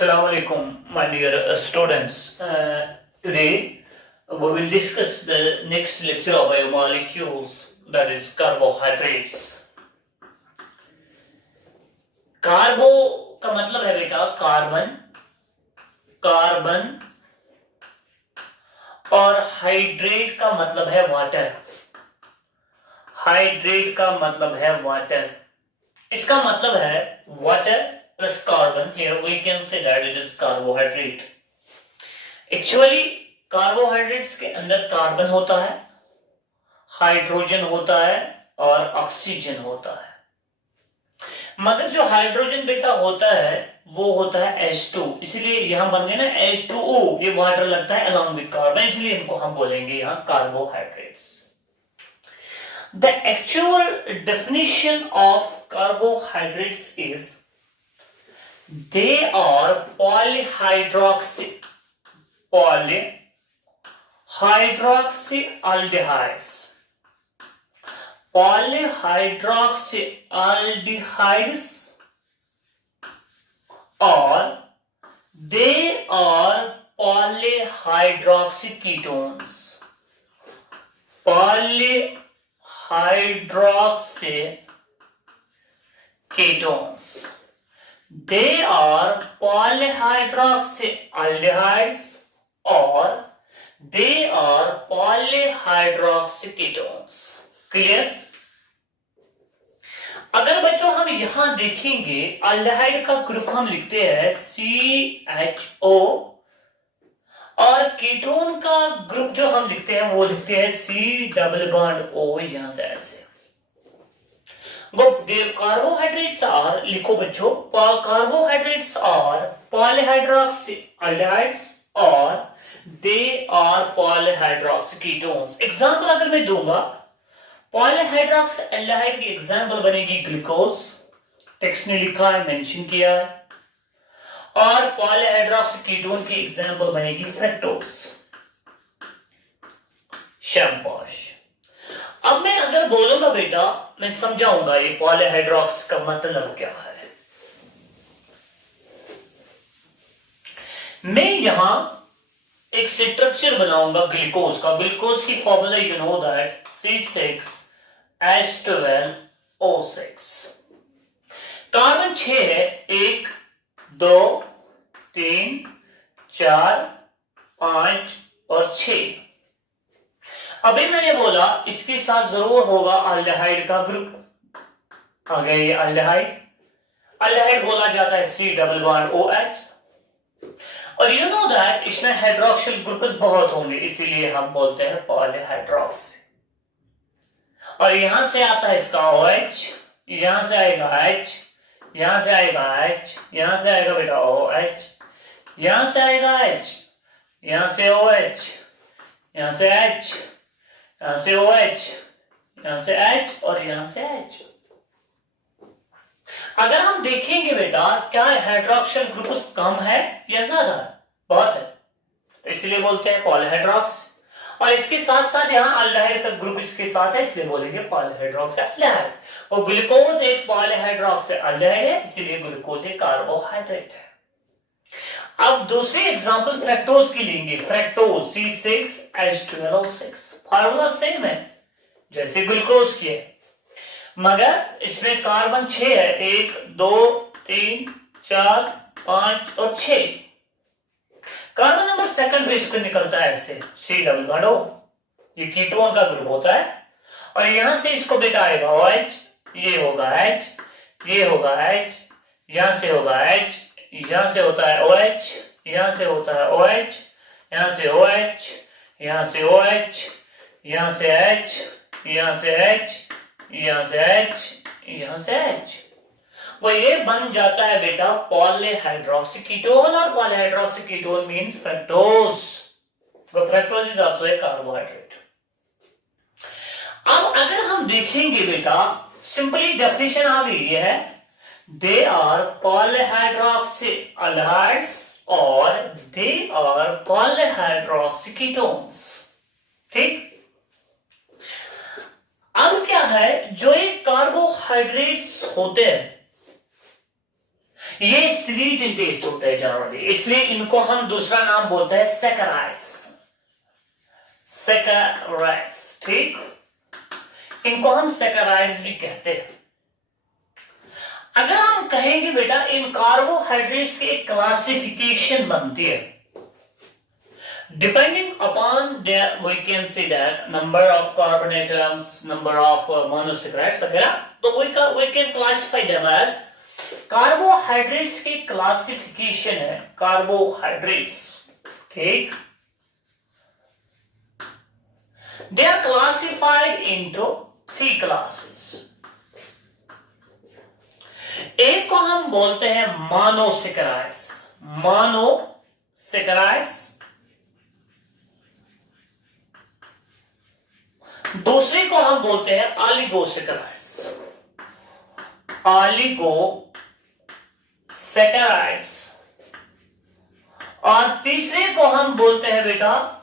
Assalamu alaikum, my dear students. Today we will discuss the next lecture of biomolecules, that is carbohydrates. कार्बो का मतलब है बेटा carbon, carbon और hydrate का मतलब है वाटर। हाइड्रेट का मतलब है वाटर। इसका मतलब है water plus carbon. Here we can say that it is carbohydrate. Actually carbohydrates के अंदर कार्बन होता है, हाइड्रोजन होता है और ऑक्सीजन होता है। मगर जो हाइड्रोजन बेटा होता है वो होता है H2, इसलिए यहां बन गए ना H2O, ये वाटर लगता है along with कार्बन, इसलिए इनको हम बोलेंगे यहां carbohydrates. The actual definition of carbohydrates is they are polyhydroxyaldehydes. Polyhydroxyaldehydes, or they are polyhydroxyketones. Polyhydroxyketones. They are polyhydroxyaldehydes or they are polyhydroxyketones. Clear? अगर बच्चों हम यहां देखेंगे अल्डिहाइड का ग्रुप हम लिखते हैं CHO और कीटोन का ग्रुप जो हम लिखते हैं वो लिखते हैं C डबल बॉन्ड O, यहां से ऐसे। Carbohydrates are, लिखो बच्चों, carbohydrates are polyhydroxyaldehydes or they are polyhydroxyketones. Example अगर मैं दूंगा, पॉलीहाइड्रोक्सीएल्डिहाइड की एग्जाम्पल बनेगी ग्लूकोज, टेक्स्ट ने लिखा है, मेंशन किया है, और पॉलीहाइड्रोक्सीकीटोन की एग्जाम्पल बनेगी फ्रक्टोज, शैम्पॉश। अब मैं अगर बोलूंगा बेटा, मैं समझाऊंगा ये पॉलीहाइड्रोक्स का मतलब क्या है। मैं यहां एक स्ट्रक्चर बनाऊंगा ग्लूकोज का। ग्लूकोज की formula you know that C6H12O6। Carbon 6 है, 1 2 3 4 5 और 6। अभी मैंने बोला इसके साथ जरूर होगा अल्डिहाइड का ग्रुप। आ गया ये अल्डिहाइड। अल्डिहाइड बोला जाता है C डबल बॉन्ड OH, और यू नो दैट इसमें हाइड्रोक्सिल ग्रुप्स बहुत होंगे, इसीलिए हम बोलते हैं पॉलीहाइड्रोक्सी। और यहां से आता है इसका OH, यहां से आएगा H, यहां से आएगा H, यहां से आएगा बेटा OH, यहां से आएगा H, यहां से OH, यहां से H, यहां से OH, यहां से H और यहां से H। अगर हम देखेंगे बेटा क्या हाइड्रोक्सिल ग्रुप्स कम है या ज्यादा है? बहुत है, तो इसलिए बोलते हैं पॉलीहाइड्रोक्स। और इसके साथ साथ यहाँ अल्डिहाइड का ग्रुप इसके साथ है, इसलिए बोलेंगे पॉलीहाइड्रोक्सीएल्डिहाइड। और ग्लूकोज एक पॉलीहाइड्रोक्सीएल्डिहाइड है, इसीलिए ग्लूकोज एक कार्बोहाइड्रेट है। अब दूसरी एग्जांपल फ्रक्टोज की लेंगे। फ्रक्टोज C6H12O6, फार्मूला सेम है जैसे ग्लूकोज की है, मगर इसमें कार्बन 6 है, 1 2 3 4 5 और 6। कार्बन नंबर सेकंड पे इसको निकलता है ऐसे C डबल बॉन्ड O, ये कीटोन का ग्रुप होता है। और यहां से इसको बेटा आएगा OH, ये होगा H, ये होगा H, यहां से होगा H, यहां से होता है OH, यहां से होता है OH, यहां से OH, यहां से OH, यहां से H, यहां से H, यहां से H, यहां से H। वो ये बन जाता है बेटा पॉलीहाइड्रोक्सीकीटोन, और पॉलीहाइड्रोक्सीकीटोन मींस फ्रक्टोज। तो fructose is also a carbohydrate. अब अगर हम देखेंगे बेटा, सिंपली डेफिनेशन आ गई है, दे आर polyhydroxyaldehydes और दे आर polyhydroxyketones। ठीक। अब क्या है, जो एक कार्बोहाइड्रेट्स होते हैं ये स्वीट इन टेस्ट होते हैं जनरली, इसलिए इनको हम दूसरा नाम बोलते हैं सैकराइड्स। सैकराइड्स, ठीक, इनको हम सैकराइड्स भी कहते हैं। अगर हम कहेंगे बेटा इन कार्बोहाइड्रेट्स की एक क्लासिफिकेशन बनती है, depending upon their, we can say that number of carbon atoms, number of monosaccharides वगैरह, तो we can classify them as carbohydrates की क्लासिफिकेशन है कार्बोहाइड्रेट्स, ठीक, they are classified into 3 classes। एक को हम बोलते हैं मोनोसैकराइड्स, मोनोसैकराइड्स, दूसरे को हम बोलते हैं ऑलिगोसैकराइड्स, ऑलिगोसैकराइड्स, और तीसरे को हम बोलते हैं बेटा,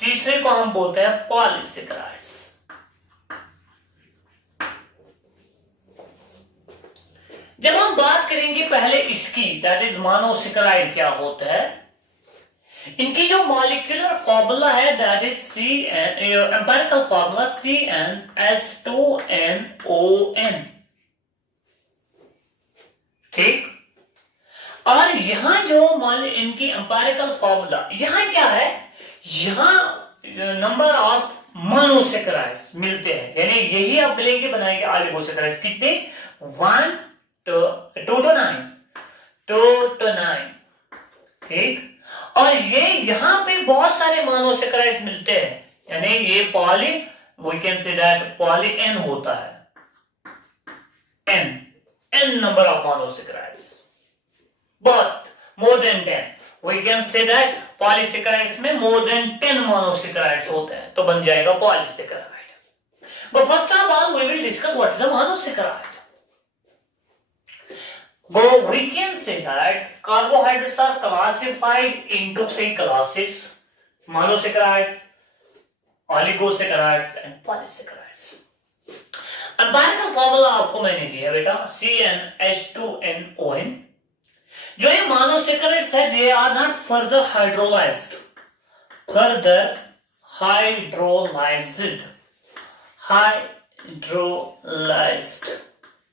तीसरे को हम बोलते हैं पॉलीसैकराइड्स। जब हम बात करेंगे पहले इसकी, दैट इज मोनोसैकराइड क्या होता है, इनकी जो मॉलिक्यूलर फॉर्मूला है that is empirical formula CnH2nOn, ठीक, और यहां जो इनकी एम्पिरिकल फॉर्मूला, यहां क्या है, यहां नंबर ऑफ मोनोसैकराइड्स मिलते हैं, यानी यही आप लेके बनाएंगे ऑलिगोसैकराइड्स, कितने, 1 to 9, ठीक, और ये यहां पे बहुत सारे मोनोसैकराइड्स मिलते हैं, यानी ये poly, we can say that poly n होता है, n number of monosaccharides, but more than 10, we can say that polysaccharides में more than 10 monosaccharides होते हैं, तो बन जाएगा polysaccharide। But first of all we will discuss what is a monosaccharide। Well, we can say that carbohydrates are classified into 3 classes: monosaccharides, oligosaccharides and polysaccharides। Empirical formula आपको मैंने दिया बेटा CnH2nOn। जो ये मोनोसैकराइड्स है, they are not further hydrolysed,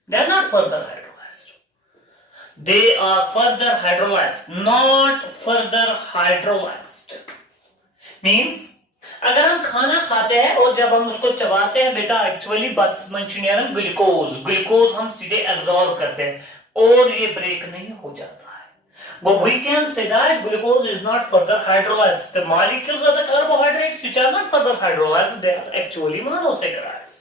they are not further hydrolysed, they are further hydrolysed, not further hydrolysed. Means अगर हम खाना खाते हैं और जब हम उसको चबाते हैं बेटा, एक्चुअली ग्लूकोज हम सीधे एब्जॉर्ब करते हैं और ये ब्रेक नहीं हो जाता है। But we can say that glucose is not further hydrolyzed. The molecules of the carbohydrates which are not further hydrolyzed, they are actually monosaccharides.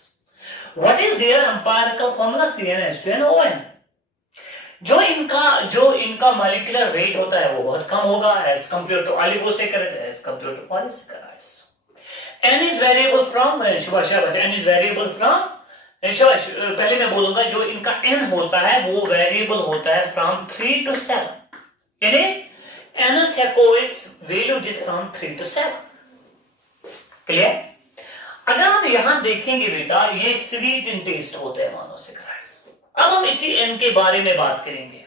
What is their empirical formula? CnH2nOn। जो इनका molecular weight होता है वो बहुत कम होगा as compared to oligosaccharides, as compared to polysaccharides। N is variable from N is variable from पहले मैं बोलूंगा जो इनका N होता है वो वेरिएबल होता है from 3 to 7, यानी NS is valued from 3 to 7। Clear? अगर हम यहां देखेंगे बेटा, ये स्वीट इन टेस्ट होते हैं मोनोसैकराइड्स। अब हम इसी N के बारे में बात करेंगे।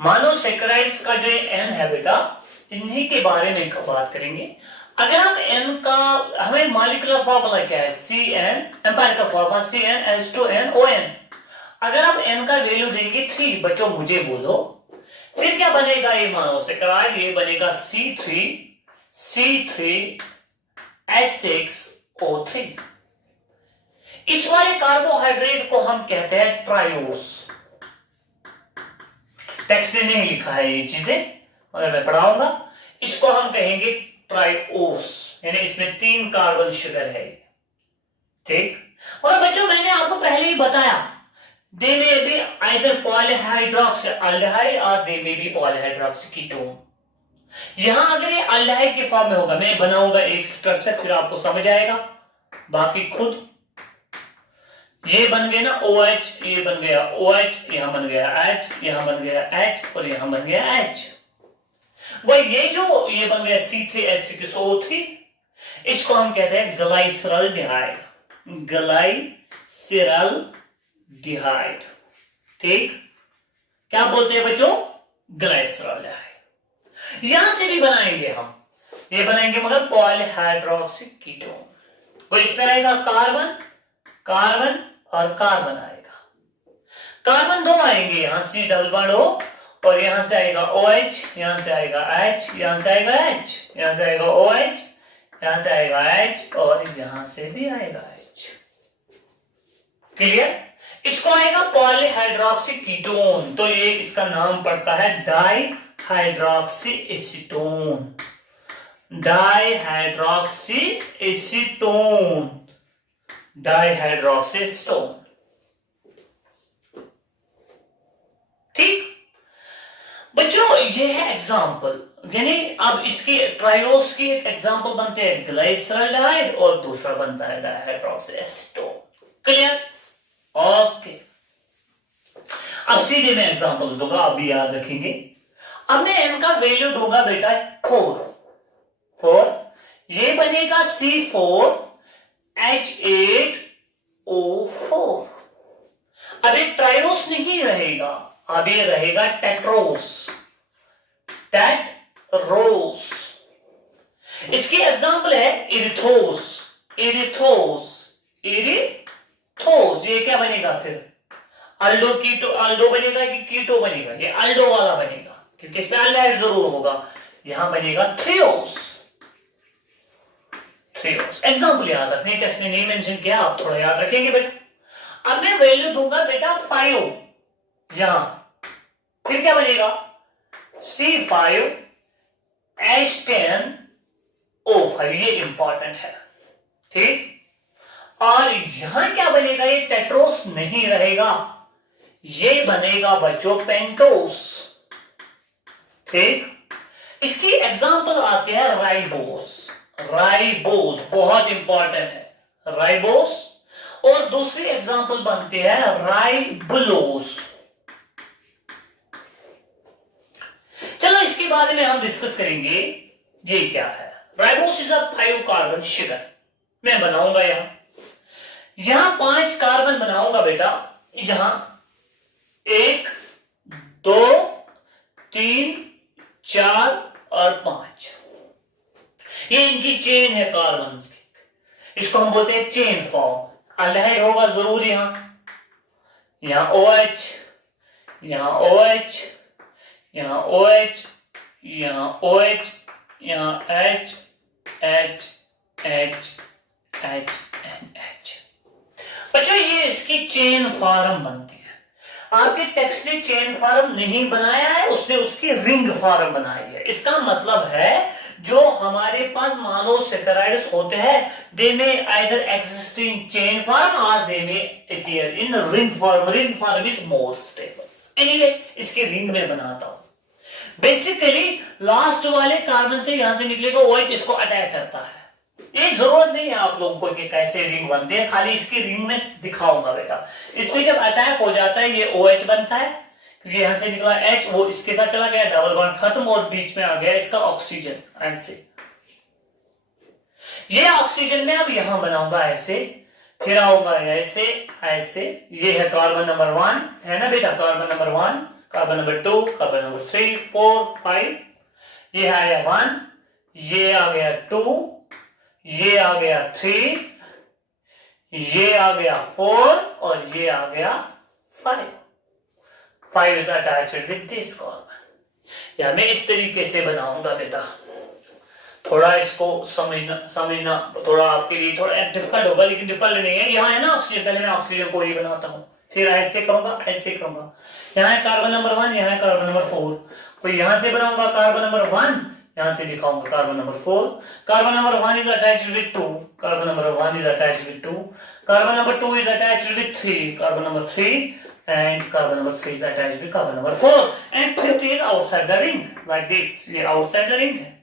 मोनोसैकराइड्स का जो N है बेटा, इन्हीं के बारे में बात करेंगे। अगर हम n का, हमें मॉलिक्यूलर फॉर्मूला क्या है, Cn, एम्पिरिकल फॉर्मूला CnH2nOn। अगर आप n का वैल्यू देंगे 3, बच्चों मुझे बोलो फिर क्या बनेगा ये मोनोसैकराइड, ये बनेगा C3H6O3। इस वाले कार्बोहाइड्रेट को हम कहते हैं ट्रायोस। टेक्स्ट ने नहीं लिखा है ये चीजें, मगर मैं पढ़ाऊंगा। इसको हम कहेंगे ट्राइओस, यानी इसमें 3 कार्बन शुगर है, ठीक। और बच्चों मैंने आपको पहले ही बताया, दे मे बी आइदर पॉलीहाइड्रोक्सील्डिहाइड और दे मे बी पॉलीहाइड्रोक्सीकीटोन। यहां अगर ये अल्डिहाइड के फॉर्म में होगा, मैं बनाऊंगा एक स्ट्रक्चर, फिर आपको समझ आएगा, बाकी खुद। ये बन गया ना OH, ये बन गया OH, यहां बन गया H, यहां बन गया H और यहां बन गया H। वो ये बन गया C3H6O3, इसको हम कहते हैं ग्लाइसरल्डिहाइड, ग्लाइसरल्डिहाइड, ठीक। क्या बोलते हैं बच्चों? ग्लाइसरॉल्डिहाइड। यहां से भी बनाएंगे हम, ये बनाएंगे मगर पॉलीहाइड्रोक्सी कीटोन। तो इसमें आएगा कार्बन, कार्बन और कार्बन आएगा। कार्बन दो आएंगे, यहां से डबल बॉन्ड O, और यहां से आएगा OH, यहां से आएगा H, यहां से आएगा H, यहां से आएगा OH, यहां से आएगा H, और यहां से भी आएगा H। क्लियर? इसको आएगा पॉलीहाइड्रोक्सी कीटोन, तो ये इसका नाम पड़ता है dihydroxy acetone. Dihydroxy acetone, dihydroxy acetone. ठीक बच्चों, ये है एग्जाम्पल, यानी अब इसके ट्रायोस की एक एग्जाम्पल बनते हैं ग्लाइसरॉल्डिहाइड और दूसरा बनता है डाइहाइड्रोक्सी एसीटोन। क्लियर? ओके, अब सीधे मैं एग्जांपल्स दूंगा, आप भी याद रखेंगे। अब मैं इनका वैल्यू दूंगा बेटा 4, ये बनेगा C4H8O4। अब एक ट्रायोस नहीं रहेगा, अब ये रहेगा टेट्रोस, टेट्रोस। इसकी एग्जांपल है इरिथ्रोस, इरिथ्रोस, इरिथ्रोस। ये क्या बनेगा फिर? अल्डो कीटो, अल्डो बनेगा कि कीटो बनेगा? ये अल्डो वाला बनेगा, क्योंकि इसमें अल्डाइड जरूर होगा। यहां बनेगा थ्रियोस, थ्रियोस। एग्जांपल याद रखने, टेक्स्ट ने नहीं मेंशन किया, आप थोड़ा याद रखेंगे बेटा। अब मैं वैल्यू दूंगा बेटा 5 यहां, फिर क्या बनेगा? C5H10O5, ये इंपॉर्टेंट है। ठीक, और यहां क्या बनेगा? ये टेट्रोस नहीं रहेगा, ये बनेगा बच्चों पेंटोस। ठीक, इसकी एग्जांपल आते हैं राइबोस, राइबोस बहुत इंपॉर्टेंट है, राइबोस। और दूसरी एग्जांपल बनते हैं राइबुलोस। चलो इसके बारे में हम डिस्कस करेंगे, ये क्या है? Ribose is a 5 carbon sugar. मैं बनाऊंगा यहां 5 कार्बन बनाऊंगा बेटा, यहां 1 2 3 4 और 5, ये इनकी चेन है कार्बन की, इसको हम बोलते हैं चेन फॉर्म। अल्डिहाइड होगा जरूर, यहां OH, यहां OH, यहां OH, यहां OH, यहां H, H, H, H and H। बच्चों ये इसकी चेन फॉर्म बनती है। आपके टेक्स्ट ने चेन फॉर्म नहीं बनाया है, उसने उसकी रिंग फॉर्म बनाई है। इसका मतलब है जो हमारे पास मोनोसैकेराइड्स होते हैं, दे में either exist in chain form और दे में appear in ring form. Ring form is more stable. Anyway, इसकी रिंग में बनाता हूं। बेसिकली लास्ट वाले कार्बन से यहां से निकलेगा OH, इसको अटैक करता है। ये जरूरत नहीं है आप लोगों को कि कैसे रिंग बनती है, खाली इसकी रिंग में दिखाऊंगा बेटा। इसमें जब अटैक हो जाता है ये OH बनता है, क्योंकि यहां से निकला H, वो इसके साथ चला गया, डबल बॉन्ड खत्म, और बीच में आ गया इसका ऑक्सीजन। ऐसे ये ऑक्सीजन में अब यहां बनाऊंगा ऐसे, फिर आऊंगा ऐसे ऐसे। ये है कार्बन नंबर 1 है ना बेटा, carbon number 1, carbon number 2, carbon number 3 4 5। ये आ गया 1, ये आ गया 2, ये आ गया 3, ये आ गया 4, और ये आ गया 5। 5 is attached with this carbon. या मैं इस तरीके से बनाऊंगा बेटा, थोड़ा इसको समझना थोड़ा आपके लिए थोड़ा डिफिकल्ट होगा, लेकिन डिफिकल्ट नहीं है। यहां है ना ऑक्सीजन, पहले मैं ऑक्सीजन को ही बनाता हूं, फिर ऐसे करूंगा ऐसे करूंगा। यहां है कार्बन नंबर 1, यहां है कार्बन नंबर 4, तो यहां से बनाऊंगा कार्बन नंबर 1, यहां से दिखाऊंगा carbon number 4। Carbon number 1 is attached with 2, carbon number 1 is attached with 2, carbon number 2 is attached with 3, carbon number 3, and carbon number 3 is attached with carbon number 4, and 5th is outside the ring like this, ये outside the ring है।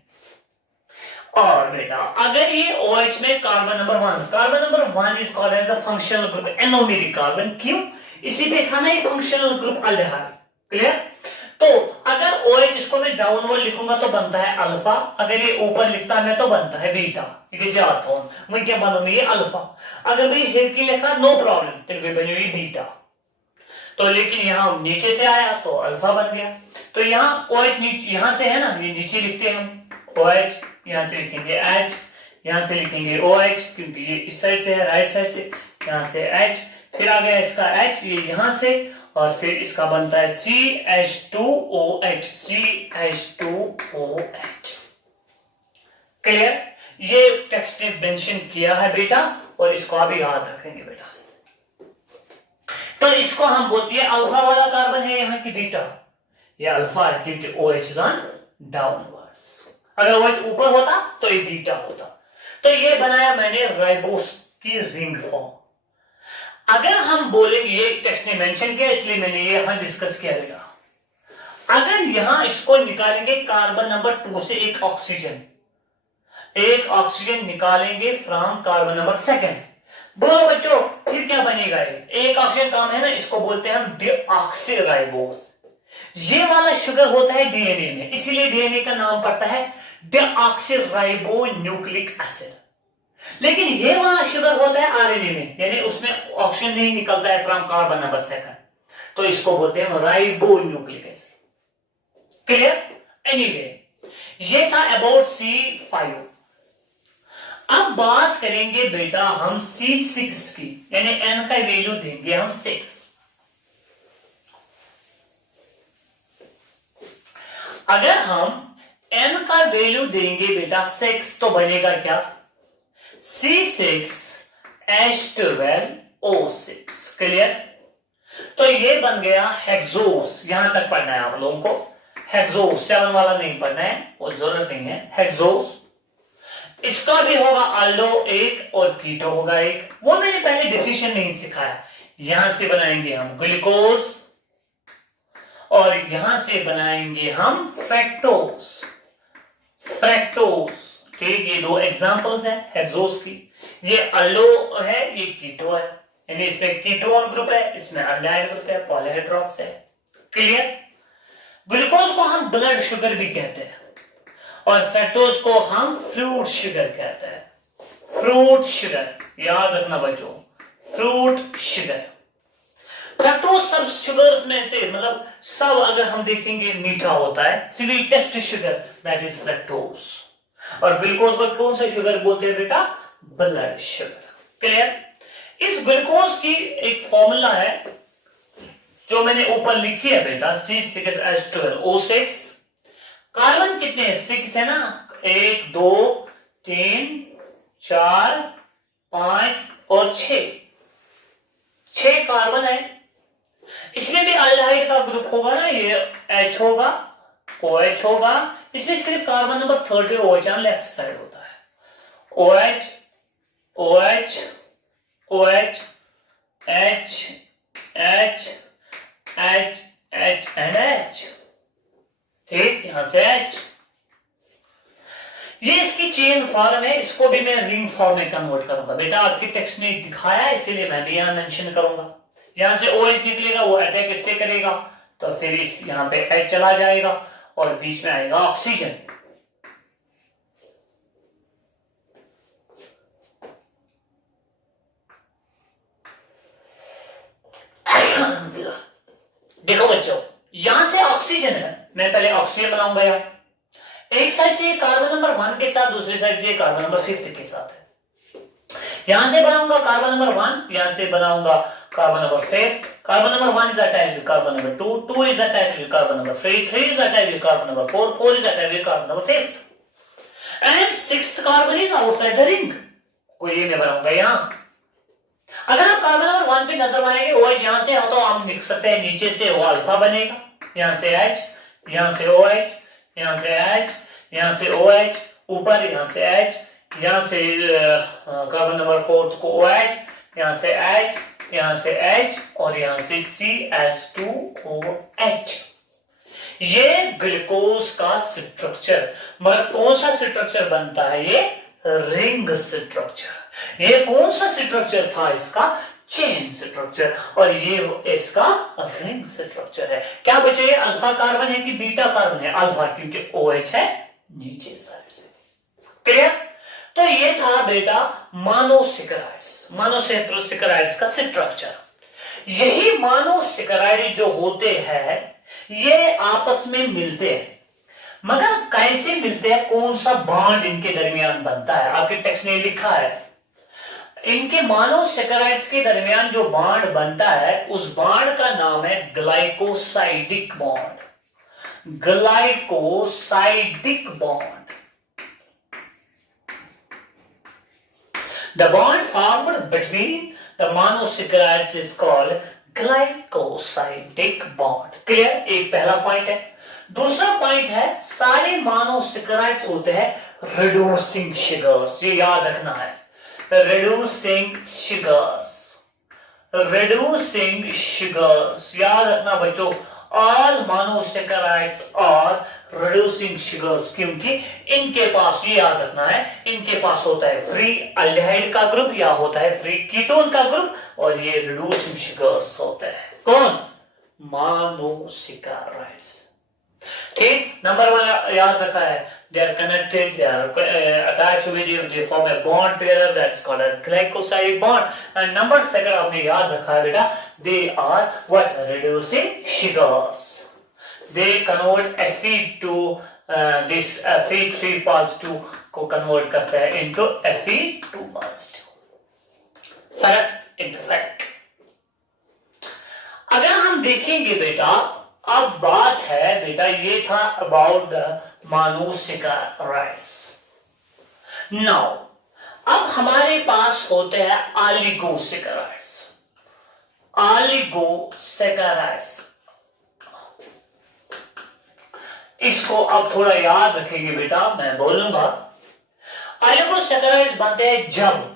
और बेटा अगर ये OH में carbon number 1 is called as a functional group anomeric carbon, क्यों? इसी पे था ना ये फंक्शनल ग्रुप अल्डिहाइड। क्लियर? तो अगर OH इसको मैं डाउनवर्ड लिखूंगा तो बनता है अल्फा, अगर ये ऊपर लिखता मैं तो बनता है बीटा। किसी आता हूं मैं क्या बनूंगी? ये अल्फा। अगर मैं हेल्की लिखा नो प्रॉब्लम, तो बनेगी बीटा। तो लेकिन यहाँ नीचे से आया तो अल्फा बन गया। तो यहाँ OH नीचे, यहाँ से है ना, ये नीचे लिखते हैं हम OH, यहाँ से लिखेंगे H, यहाँ से लिखेंगे OH क्योंकि ये इस साइड से है, राइट साइड से, यहाँ से H, फिर आ गया इसका H, ये यहाँ से, और फिर इसका बनता है CH2OH, CH2OH। क्लियर? ये टेक्स्ट ने मेंशन किया है बेटा, और इसको आप याद रखेंगे बेटा। तो इसको हम बोलते हैं अल्फा वाला कार्बन है यहाँ की बीटा, ये अल्फा है क्योंकि OH इज ऑन डाउनवर्ड्स। अगर OH ऊपर होता तो ये बीटा होता। तो ये बनाया मैंने राइबोस की रिंग फॉर्म। अगर हम बोलेंगे, ये टेक्स्ट ने मेंशन किया इसलिए मैंने ये यहां डिस्कस किया बेटा। अगर यहां इसको निकालेंगे कार्बन नंबर 2 से एक ऑक्सीजन निकालेंगे फ्रॉम कार्बन नंबर 2, बोलो बच्चों फिर क्या बनेगा? एक ऑक्सीजन काम है ना, इसको बोलते हैं हम डीऑक्सीराइबोस। ये वाला शुगर होता है डीएनए में, इसीलिए डीएनए का नाम पड़ता है डीऑक्सीराइबो न्यूक्लिक एसिड। लेकिन ये वाला शुगर होता है आरएनए में, यानी उसमें ऑक्सीजन नहीं निकलता है फ्रॉम कार्बन नंबर 2, तो इसको बोलते हैं ribo nucleic acid. Clear? Anyway, ये था अबाउट C5। अब बात करेंगे बेटा हम C6 की, यानी N का वैल्यू देंगे हम 6। अगर हम N का वैल्यू देंगे बेटा 6 तो बनेगा क्या? C6H12O6। क्लियर? तो ये बन गया हेक्सोस। यहां तक पढ़ना है आप लोगों को, हेक्सोस 7 वाला नहीं पढ़ना है, वो जरूरत नहीं है। हेक्सोस, इसका भी होगा अल्डो 1 और कीटो होगा 1, वो मैंने पहले डेफिनेशन नहीं सिखाया। यहां से बनाएंगे हम ग्लूकोज और यहां से बनाएंगे हम फ्रैक्टोज। ठीक, ये 2 एग्जांपल्स हैं हेक्सोस की। ये अल्डो है, ये कीटो है, यानी इसमें कीटोन ग्रुप है, इसमें अल्डाइड ग्रुप है, पॉलीहाइड्रॉक्स है। क्लियर? ग्लूकोज को हम ब्लड शुगर भी कहते हैं और फ्रैक्टोज को हम फ्रूट शुगर कहते हैं। फ्रूट शुगर याद रखना बच्चों, फ्रूट शुगर। फ्रैक्टोज सब शुगर्स में से, मतलब सब अगर हम देखेंगे मीठा होता है, sweetest sugar that is fructose. और ग्लूकोज को कौन सा शुगर बोलते हैं बेटा? Blood sugar. क्लियर? इस ग्लूकोज की एक फॉर्मूला है जो मैंने ऊपर लिखी है बेटा, C6H12O6। कार्बन कितने हैं? 6 है ना, 1 2 3 4 5 और 6 कार्बन है। इसमें भी अल्डिहाइड का ग्रुप होगा ना, ये H होगा, OH होगा। इसमें सिर्फ carbon number 30 OH left side होता है। OH OH OH H H H H and H। ठीक, यहां से H। ये इसकी चेन फॉर्म है, इसको भी मैं रिंग फॉर्म में कन्वर्ट करूंगा बेटा। आपके टेक्स्ट ने दिखाया इसीलिए मैं भी यहां मेंशन करूंगा। यहां से OH निकलेगा, वो अटैक इस पे करेगा, तो फिर इस यहां पे H चला जाएगा और बीच में आएगा ऑक्सीजन। देखो बच्चों, यहां से ऑक्सीजन है, मैं पहले ऑक्सीजन बनाऊंगा। यार एक साइड से ये कार्बन नंबर 1 के साथ, दूसरी साइड से ये कार्बन नंबर 5 के साथ है। यहां से बनाऊंगा कार्बन नंबर 1, यहां से बनाऊंगा carbon number 5। Carbon number 1 is attached with carbon number 2, 2 is attached with carbon number 3, 3 is attached with carbon number 4, 4 is attached with carbon number 5, and 6th carbon is outside the ring। कोई ये मैं बनाऊंगा यहां। अगर आप carbon number 1 पे नजर मारेंगे, OH यहां से हो तो हम लिख सकते हैं नीचे से वो अल्फा बनेगा, यहां से H, यहां से OH, यहां से H, यहां से OH, ऊपर यहां से H, यहां से कार्बन नंबर 4 को OH, यहां से H, यहां से H और यहां से CH2OH। ये ग्लूकोज का स्ट्रक्चर, मगर कौन सा स्ट्रक्चर बनता है? ये रिंग स्ट्रक्चर। ये कौन सा स्ट्रक्चर था इसका? Chain structure. और ये इसका रिंग स्ट्रक्चर है। क्या बच्चे, ये अल्फा कार्बन है कि बीटा कार्बन है? अल्फा, क्योंकि OH है नीचे साइड से। क्लियर? तो ये था बेटा मोनोसैकेराइड्स का स्ट्रक्चर। यही मोनोसेकेराइड जो होते हैं ये आपस में मिलते हैं, मगर कैसे मिलते हैं, कौन सा बॉन्ड इनके दरमियान बनता है, आपके टेक्स्ट ने लिखा है इनके मोनोसेकेराइड्स के दरमियान जो बॉन्ड बनता है उस बॉन्ड का नाम है glycosidic bond. Glycosidic bond. The bond formed between the monosaccharides is called glycosidic bond. Clear? एक पहला पॉइंट है। दूसरा पॉइंट है सारे मोनोसेकेराइड्स होते हैं रिड्यूसिंग शुगर्स, ये याद रखना है। रिड्यूसिंग शुगर्स, रिड्यूसिंग शुगर्स याद रखना बच्चों। ऑल मोनोसेकेराइड्स और रिड्यूसिंग शुगर्स, क्योंकि इनके पास ये याद रखना है इनके पास होता है फ्री अल्डिहाइड का ग्रुप या होता है फ्री कीटोन का ग्रुप, और ये रिड्यूसिंग शुगर्स होते हैं। कौन? मोनोसेकेराइड्स। ठीक, नंबर 1 याद रखा है, they are connected, they are attached with you, they form a bond together, that's called as glycosidic bond. And number 2 आपने याद रखा है बेटा, they are what? Reducing sugars. They convert Fe to this Fe3 positive को convert करते हैं into Fe2 positive. First effect. अगर हम देखेंगे बेटा, अब बात है बेटा, ये था अबाउट द मोनोसेकेराइड्स। नाउ अब हमारे पास होते हैं ऑलिगोसेकेराइड्स। ऑलिगोसेकेराइड्स इसको अब थोड़ा याद रखेंगे बेटा, मैं बोलूंगा। ऑलिगोसेकेराइड्स बनते हैं जब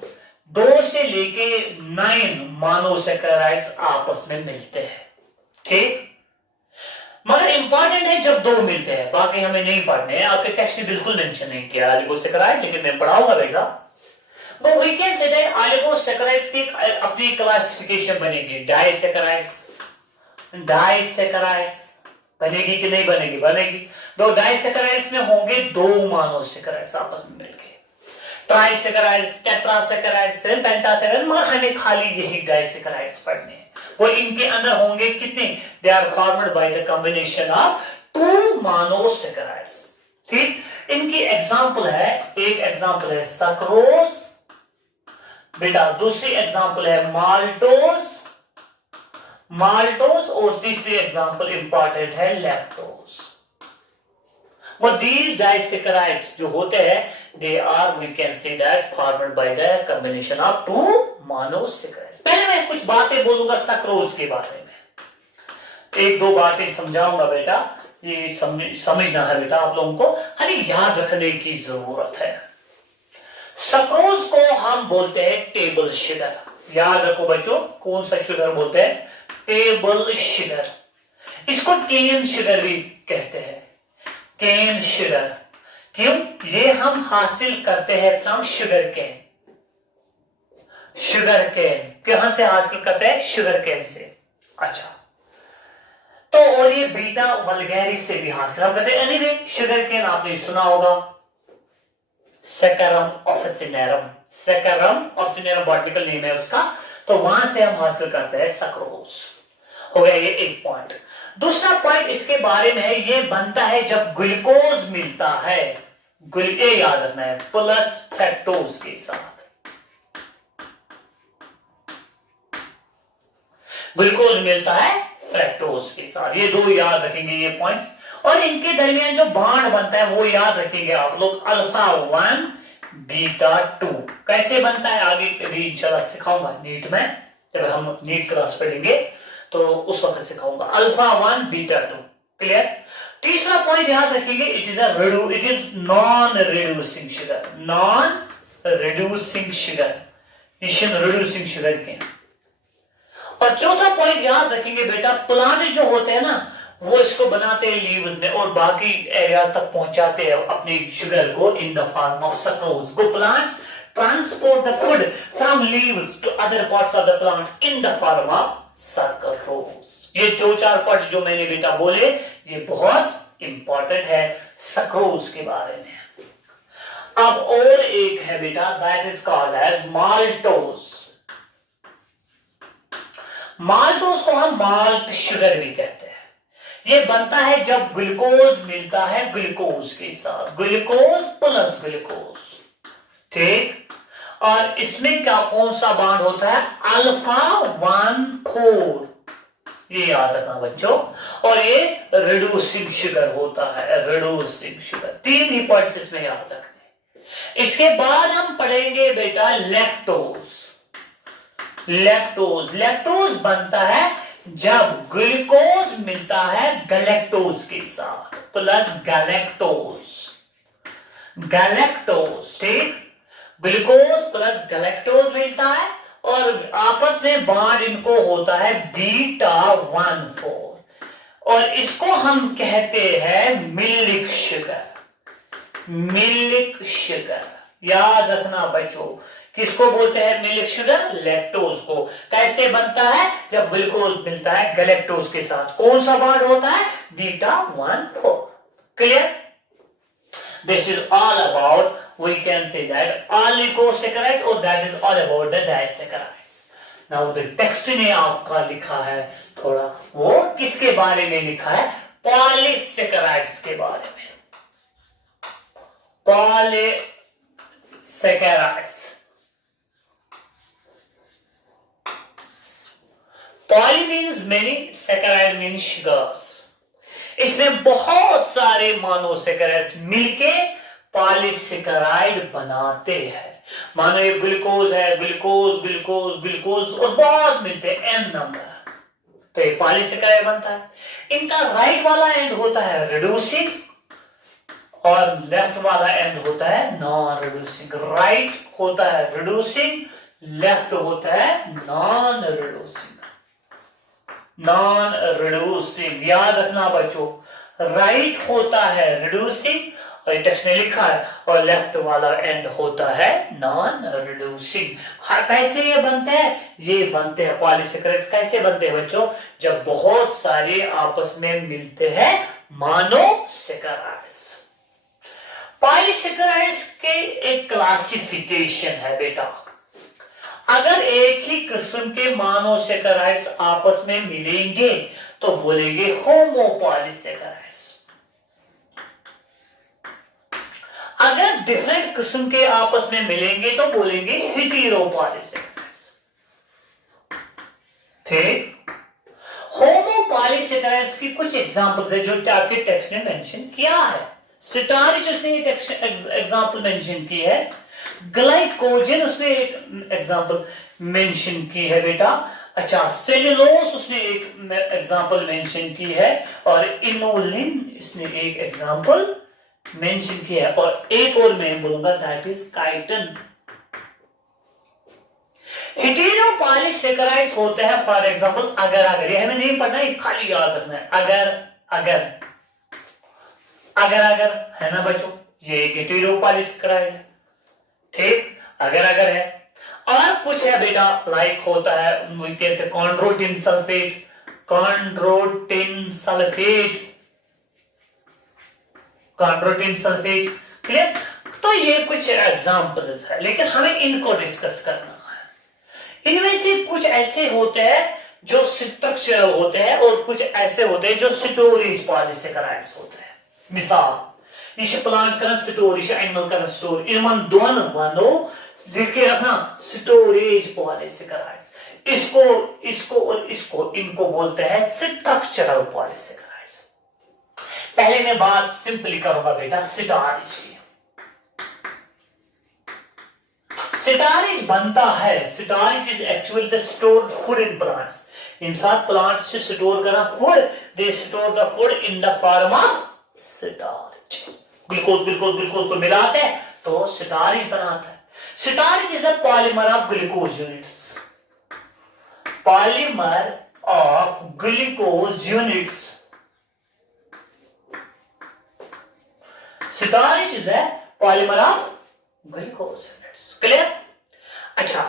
2 से लेके 9 मोनोसेकेराइड्स आपस में मिलते हैं। ठीक, मगर इंपॉर्टेंट है जब 2 मिलते हैं, बाकी हमें नहीं पढ़ने हैं, आपके टेक्स्ट में बिल्कुल मेंशन नहीं किया ऑलिगोसेकेराइड, लेकिन मैं पढ़ाऊंगा बेटा। तो we can say that oligosaccharides की अपनी क्लासिफिकेशन बनेगी। डाइसेकेराइड्स, डाइसेकेराइड्स बनेगी कि नहीं बनेगी? बनेगी। दो डाइसेकेराइड्स में होंगे 2 मोनोसेकेराइड्स आपस में मिलके। ट्राइसेकेराइड्स, टेट्रासेकेराइड्स, पेंटासेकेराइड्स, मगर हमें खाली यही डाइसेकेराइड्स पढ़ने हैं। वो इनके अंदर होंगे कितने? They are formed by the combination of 2 monosaccharides. ठीक, इनकी एग्जांपल है, एक एग्जांपल है सक्रोज बेटा, दूसरी एग्जांपल है माल्टोज, माल्टोज, और तीसरी एग्जांपल इंपॉर्टेंट है लैक्टोज। But these disaccharides जो होते हैं, they are, we can say that, formed by the combination of 2 monosaccharides. पहले मैं कुछ बातें बोलूंगा सक्रोज के बारे में, 1-2 बातें समझाऊंगा बेटा, ये समझना है बेटा आप लोगों को, खाली याद रखने की जरूरत है। सक्रोज को हम बोलते हैं टेबल शुगर। याद रखो बच्चों, कौन सा शुगर बोलते हैं? Table sugar. इसको केन शुगर भी कहते हैं, केन शुगर। क्यों? ये हम हासिल करते हैं from sugar cane. Sugar cane कहां से हासिल करते हैं? शुगर केन से। अच्छा, तो और ये बीटा वल्गैरिस से भी हासिल करते हैं। एनीवे, शुगर केन आपने सुना होगा, saccharum officinarum, saccharum officinarum botanical name है उसका, तो वहां से हम हासिल करते हैं सक्रोज। हो गया ये एक पॉइंट। दूसरा पॉइंट इसके बारे में है, ये बनता है जब ग्लूकोज मिलता है, ये याद रखना है, प्लस फ्रैक्टोज के साथ। ग्लूकोज मिलता है फ्रैक्टोज के साथ, ये 2 याद रखेंगे ये पॉइंट्स। और इनके दरमियान जो बॉन्ड बनता है वो याद रखेंगे आप लोग, अल्फा 1 बीटा 2। कैसे बनता है आगे कभी इंशाल्लाह सिखाऊंगा नीट में, जब हम नीट क्लास पढ़ेंगे तो उस वक्त सिखाऊंगा। Alpha 1 beta 2। क्लियर? तीसरा पॉइंट याद रखेंगे, it is non reducing sugar, non reducing sugar, reducing sugar के। और चौथा पॉइंट याद रखेंगे बेटा, प्लांट जो होते हैं ना, वो इसको बनाते हैं लीव्स में और बाकी एरियाज तक पहुंचाते हैं अपनी शुगर को in the form of sucrose. Go plants transport the food from leaves to other parts of the plant in the form of sucrose. ये 4 पॉइंट जो मैंने बेटा बोले, ये बहुत इंपॉर्टेंट है सक्रोज के बारे में। अब और एक है बेटा, that is called as maltose. Maltose को हम माल्ट शुगर भी कहते हैं। ये बनता है जब ग्लूकोज मिलता है ग्लूकोज के साथ, ग्लूकोज प्लस ग्लूकोज, ठीक। और इसमें क्या कौन सा बॉन्ड होता है, अल्फा 1,4, ये याद रखना बच्चों। और ये रिड्यूसिंग शुगर होता है, रिड्यूसिंग शुगर। 3 ही पॉइंट्स इसमें याद रखने। इसके बाद हम पढ़ेंगे बेटा लैक्टोज। लैक्टोज, लैक्टोज बनता है जब ग्लूकोज मिलता है गैलेक्टोज के साथ, प्लस गैलेक्टोज, गैलेक्टोज, ठीक। ग्लूकोज प्लस गैलेक्टोज मिलता है और आपस में बॉन्ड इनको होता है बीटा 1,4 और इसको हम कहते हैं मिल्क शुगर। मिल्क शुगर याद रखना बच्चों, किसको बोलते हैं मिल्क शुगर, लैक्टोज को। कैसे बनता है, जब ग्लूकोज मिलता है गैलेक्टोज के साथ, कौन सा बॉन्ड होता है, beta 1,4। Clear? This is all about, we can say that oligosaccharides or that is all about the disaccharides. Now the text ने आपका लिखा है थोड़ा, वो किसके बारे में लिखा है, पॉलीसैकेराइड्स के बारे में। Polysaccharides, poly means many, saccharide means sugars. इसमें बहुत सारे मोनोसैकेराइड्स मिलके पॉलीसैकेराइड बनाते हैं। मानो ये ग्लूकोज है, ग्लूकोज ग्लूकोज ग्लूकोज और बहुत मिलते हैं, n नंबर, तो ये पॉलीसैकेराइड बनता है। इनका राइट वाला एंड होता है रिड्यूसिंग और लेफ्ट वाला एंड होता है नॉन रिड्यूसिंग। राइट होता है रिड्यूसिंग, लेफ्ट होता है नॉन रिड्यूसिंग। नॉन रिड्यूसिंग याद रखना बच्चों, राइट होता है रिड्यूसिंग और टेक्स्ट ने लिखा है, और लेफ्ट वाला एंड होता है नॉन रिड्यूसिंग। कैसे ये बनते हैं, ये बनते हैं पॉलीसैकेराइड्स कैसे बनते हैं बच्चों, जब बहुत सारे आपस में मिलते हैं मोनोसैकेराइड्स। पॉलीसैकेराइड्स के एक क्लासिफिकेशन है बेटा, अगर एक ही किस्म के मोनोसैकेराइड्स आपस में मिलेंगे तो बोलेंगे होमोपॉलीसैकेराइड्स। अगर डिफरेंट किस्म के आपस में मिलेंगे तो बोलेंगे हेटेरोपॉलीसैकेराइड्स, ठीक। होमोपॉलीसैकेराइड्स की कुछ एग्जांपल्स है जो आपके टेक्स्ट ने मेंशन किया है। स्टार्च उसने एक एग्जांपल मेंशन की है, ग्लाइकोजन उसने एक एग्जांपल मेंशन की है बेटा। अच्छा, सेलुलोज उसने एक एग्जांपल मेंशन की है और इनोलिन इसने एक एग्जांपल मेंशन किया है, और एक और मैं बोलूंगा दैट इज काइटिन। हेटेरोपॉलीसैकेराइड्स होते हैं फॉर एग्जांपल अगर, ये हमें नहीं पढ़ना, ये खाली याद रखना है, अगर है ना बच्चों, ये एक हेटेरोपॉलीसैकेराइड है, ठीक। अगर है और कुछ है बेटा, लाइक होता है कैसे कॉन्ड्रोटिन सल्फेट, क्लियर। तो ये कुछ एग्जांपल्स है, लेकिन हमें इनको डिस्कस करना है। इनमें से कुछ ऐसे होते हैं जो स्ट्रक्चरल होते हैं और कुछ ऐसे होते हैं जो स्टोरेज पॉलीसैकेराइड्स होते हैं। मिसाल, ये प्लांट का स्टोर, ये एनिमल का स्टोर, इन दोनों वनो लिखे रखना स्टोरेज पॉलीसैकेराइड्स। इसको और इसको, इनको बोलते हैं स्ट्रक्चरल पॉलीसैकेराइड्स। पहले मैं बात सिंपली करूंगा बेटा स्टार्च की। स्टार्च बनता है, starch is actually the stored food in plants. इंसान प्लांट्स से स्टोर करना food, they store the food in the form of starch. Glucose को मिलाते हैं तो स्टार्च बनाता है। Starch is a polymer of glucose units, polymer of glucose units. Starch is a polymer of glucose units, clear. अच्छा,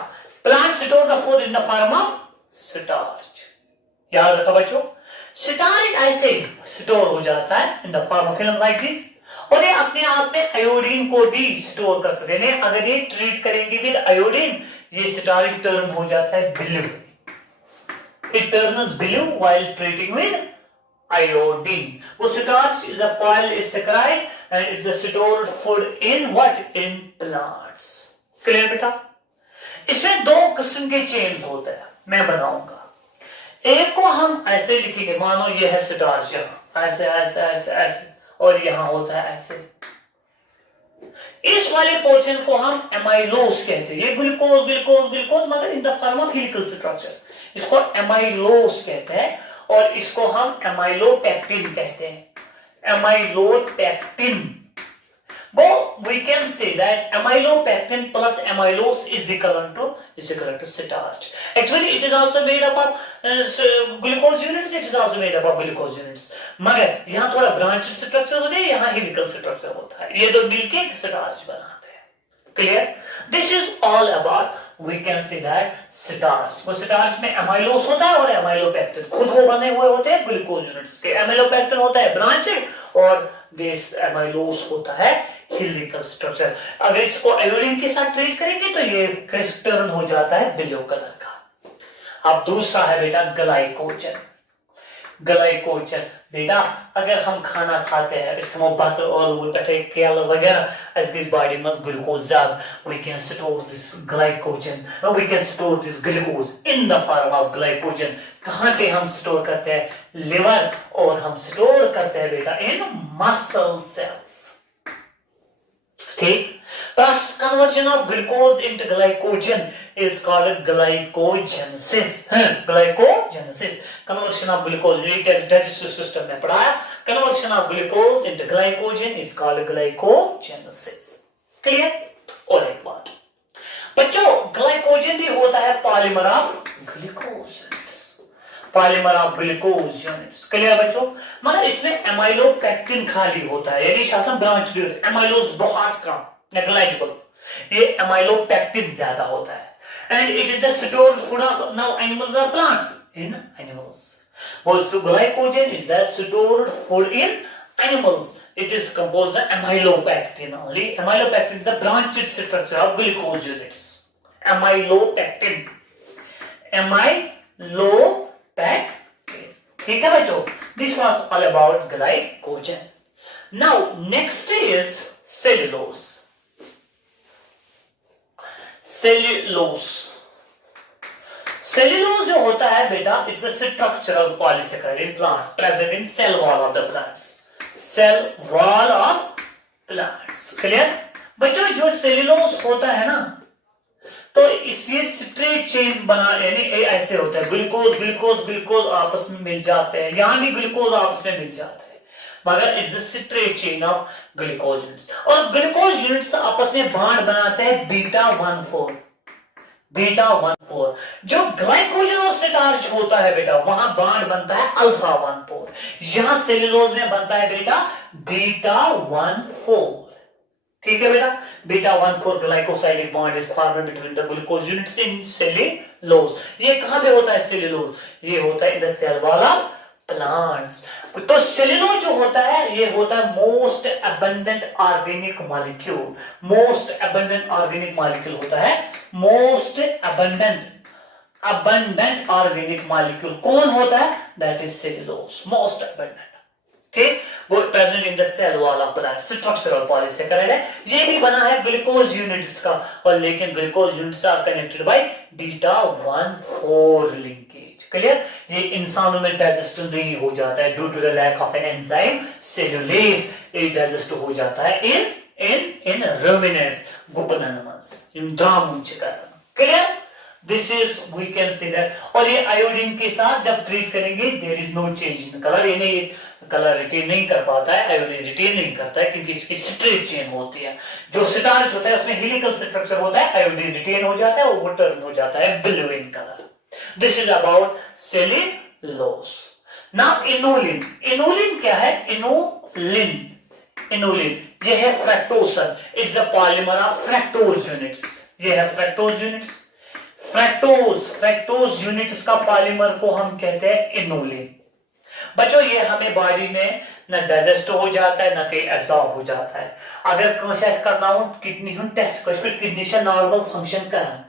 plant store the food in the form of starch, याद रखो बच्चों। स्टार्च ऐसे स्टोर हो जाता है in the form of film like this, और ये अपने आप में आयोडीन को भी स्टोर कर सकते हैं। अगर ये ट्रीट करेंगे विद आयोडीन, ये स्टार्च टर्न हो जाता है blue, It turns blue while treating with iodine. वो starch is a polysaccharide and it's a stored food in what? In plants. Clear बेटा? इसमें दो किस्म के चेन्स होते हैं, मैं बनाऊंगा। एक को हम ऐसे लिखेंगे, मानो ये है स्टार्च, यहाँ ऐसे ऐसे ऐसे ऐसे, और यहां होता है ऐसे। इस वाले पोर्शन को हम एमाइलोस कहते हैं। ये ग्लूकोज ग्लूकोज ग्लूकोज मगर इन the form of helical structure, इसको एमाइलोस कहते हैं, और इसको हम एमाइलोपेक्टिन कहते हैं। Amylopectin, we can say that amylopectin plus amylose is equivalent to starch. Actually it is also made up of glucose units, it is also made up of glucose units, मगर यहाँ थोड़ा ब्रांच स्ट्रक्चर होता है, यहाँ helical structure होता है, ये दो मिलके स्टार्च बनाते हैं। Clear? This is all about, we can say that starch। वो स्टार्च में एमाइलोस होता है और एमाइलोपेक्टिन, खुद वो बने हुए होते हैं ग्लूकोज यूनिट्स के। एमाइलोपेक्टिन होता है ब्रांचेड और दिस एमाइलोस होता है हेलिकल स्ट्रक्चर। अगर इसको आयोडीन के साथ ट्रीट करेंगे तो ये क्रिस्टल हो जाता है ब्लू कलर का। अब दूसरा है बेटा ग्लाइकोजन। ग्लाइकोजन बेटा, अगर हम खाना खाते हैं, इसमें बटर और केल वगैरह, इसकी बॉडी में ग्लूकोज ज्यादा, we can store this glycogen, we can store this glucose in the form of glycogen। कहां पे हम स्टोर करते हैं? लिवर, और हम स्टोर करते हैं बेटा इन मसल सेल्स। ठीक? Thus, conversion of glucose into glycogen is called glycogenesis। Glycogenesis, conversion of glucose, digestive system में पढ़ाया, conversion of glucose into glycogen is called glycogenesis। Clear? और एक बात बच्चों, ग्लाइकोजन भी होता है polymer of glucose units, polymer of glucose units. Clear बच्चों? मतलब इसमें एमाइलोपेक्टिन खाली होता है, यानी शासन ब्रांच एमाइलोज बहुत कम, नेग्लिजिबल, ये एमाइलोपेक्टिन ज्यादा होता है। And it is the stored food of now animals और plants in animals. Glycogen is the stored food in animals. It is composed of amylopectin only. Amylopectin is the branched structure of glucose units. Amylopectin. Amylopectin. ठीक है बच्चों? This was all about glycogen. Now next is cellulose. Cellulose. Cellulose जो होता है बेटा, it's a structural polysaccharide in plants present in cell wall of the plants, cell wall of plants. Clear बच्चों? जो cellulose होता है ना, तो इससे स्ट्रेट चेन बना, यानी ऐसे होता है, ग्लूकोज ग्लूकोज ग्लूकोज आपस में मिल जाते हैं, यहां भी ग्लूकोज आपस में मिल जाते हैं, मगर it's a straight chain of glucose units. और ग्लूकोज यूनिट्स आपस में बॉन्ड बनाते हैं बीटा 1,4, बीटा 1,4। जो ग्लाइकोजन और स्टार्च होता है बेटा, वहां बॉन्ड बनता है अल्फा 1,4, यहां सेल्यूलोज में बनता है बेटा बीटा 1,4। ठीक है बेटा? Beta 1,4 glycosidic bond is formed between the glucose units in cellulose. ये कहां पे होता है सेल्यूलोज? ये होता है in the cell wall of plants. तो सेल्यूलोज जो होता है, ये होता है most abundant organic molecule, most abundant organic molecule होता है, मोस्ट अबंडेंट ऑर्गेनिक मॉलिक्यूल कौन होता है? That is cellulose, most abundant. ठीक? वो present in the cell wall of plant, structural polysaccharide है। ये भी बना है ग्लूकोज यूनिट्स का, और लेकिन glucose units are connected by beta 1,4 linkage. Clear? ये इंसानों में डाइजेस्ट नहीं हो जाता है due to the lack of an enzyme cellulase, ये डाइजेस्ट हो जाता है इन रुमिनेंट्स, गुपननमस, इन जामुनचिकन। Clear? This is we can see that. और ये आयोडीन के साथ जब ट्रीट करेंगे, there is no change in colour, यानी कलर रिटेन नहीं कर पाता है, आयोडीन रिटेन नहीं करता है, क्योंकि इसकी स्ट्रेट चेन होती है। जो स्टार्च होता है उसमें हेलिकल स्ट्रक्चर होता है, आयोडीन रिटेन हो जाता है, वो टर्न हो जाता है blue in colour. This is about cellulose. Now inulin. Inulin क्या है? इनोलिन ये है fructosan, it's the polymer of fructose units. ये है फ्रैक्टोज यूनिट्स। फ्रैक्टोज यूनिट्स का पॉलीमर को हम कहते हैं इनोलिन। बच्चों ये हमें बॉडी में न डाइजेस्ट हो जाता है, न कहीं एब्जॉर्ब हो जाता है। अगर कोशिश करना हो किडनी टेस्ट किडनी से नॉर्मल फंक्शन करन,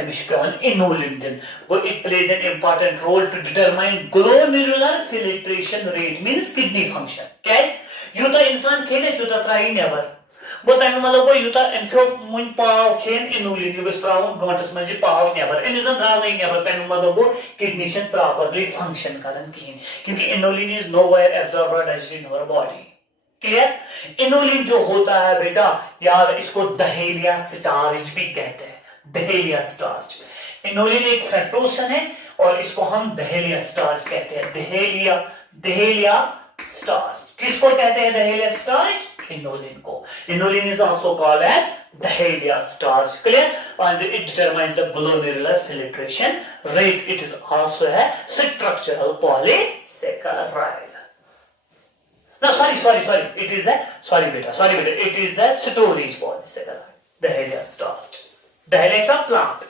अमिश पेवन इनोलिन दिन गो it plays an important role to determine glomerular filtration rate means kidney function कैस यूता इंसान खेने यूता त्राई नेवर गो तमें मतलब गो यूता एमखो मुन पाव खेन इनोलिन युगस त्रावन गंटस मज पाव नेवर एमिजन द्राव नहीं नेवर तमें मतलब गो किडनी शन प्रॉपर्ली फंक्शन करन कहीं क्योंकि inulin is nowhere absorbed digest in our body clear inulin जो होता है बेटा यार इसको दहेलिया स्टार्च भी कहते हैं दहेलिया स्टार्च इनोलिन एक फ्रक्टोसन है और इसको हम दहेलिया स्टार्च कहते हैं दहेलिया स्टार्च किसको कहते हैं दहेलिया स्टार्च इनोलिन को inulin is also called as dahlia starch clear and it determines the glomerular filtration rate it is also a structural polysaccharide no sorry it is a sorry beta it is a storage polysaccharide dahlia starch dahlia is a plant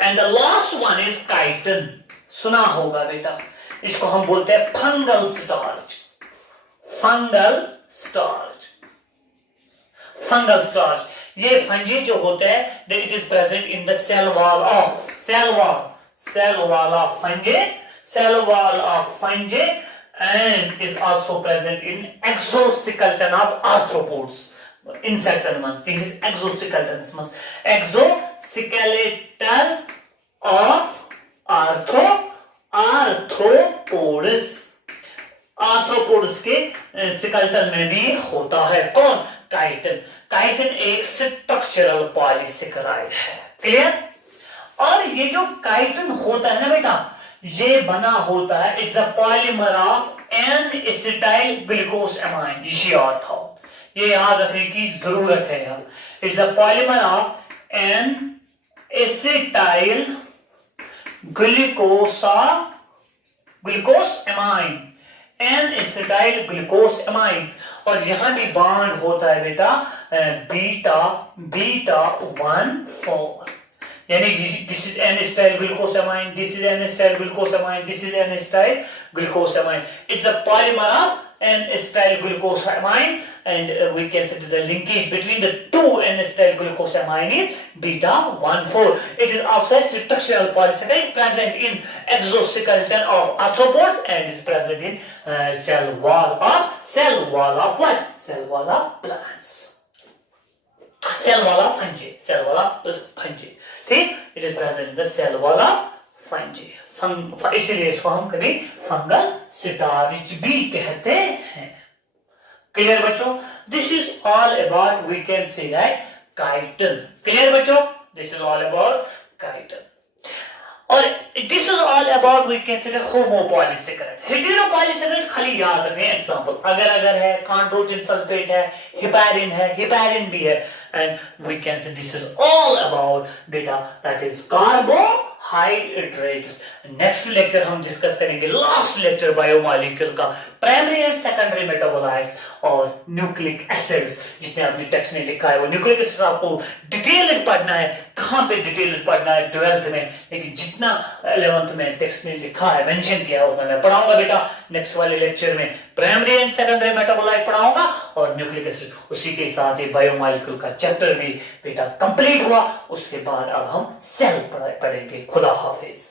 and the last one is chitin सुना होगा बेटा इसको हम बोलते हैं fungal starch ये fungi जो होते हैं it is present in the cell wall of fungi and is also present in exoskeleton of arthropods insect animals this is exoskeleton of arthropods के स्केलेटन में भी होता है कौन काइटिन एक स्ट्रक्चरल पॉलीसेकेराइड है क्लियर और ये जो काइटिन होता है ना बेटा ये बना होता है it's a polymer of N acetyl glucosamine ये याद रखने की जरूरत है यहाँ it's a polymer of N acetyl glucosamine N acetyl glucosamine और यहां भी बॉन्ड होता है बेटा बीटा 1,4 यानी this is N-acetyl glucosamine, this is N-acetyl glucosamine, this is N-acetyl glucosamine. It's a polymer of N-acetyl glucosamine, and we can say the linkage between the two N-acetyl glucosamine is beta 1,4. It is also a structural polysaccharide present in exoskeleton of arthropods and is present in cell wall of what? Cell wall of plants. Cell wall of fungi. ठीक it is present in the cell wall of fungi इसलिए इसको हम कभी fungal starch भी कहते हैं clear बच्चों this is all about we can say that chitin clear बच्चों this is all about chitin और this is all about we can say homopolysaccharide हेटेरोपॉलीसेकेराइड खाली याद रखें एग्जांपल अगर है कॉन्ड्रोटिन सल्फेट है हिपैरिन भी है and we can say this is all about beta that is carbohydrates next lecture हम डिस्कस करेंगे लास्ट लेक्चर बायोमॉलिक्यूल का प्राइमरी एंड सेकेंडरी मेटाबोलाइट्स और न्यूक्लिक एसिड्स जितने आपने टेक्स्ट में लिखा है वो न्यूक्लिक एसिड्स आपको डिटेल पढ़ना है कहां पे डिटेल पढ़ना है 12th में लेकिन जितना 11th में टेक्स्ट में लिखा है मेंशन किया होगा मैं पढ़ाऊंगा बेटा नेक्स्ट वाले लेक्चर में प्राइमरी एंड सेकेंडरी मेटाबोलाइट पढ़ाऊंगा और न्यूक्लिक एसिड उसी के साथ ही बायोमॉलिक्यूल का चैप्टर भी बेटा कंप्लीट हुआ उसके बाद अब हम सेल पढ़ेंगे खुदा हाफिज।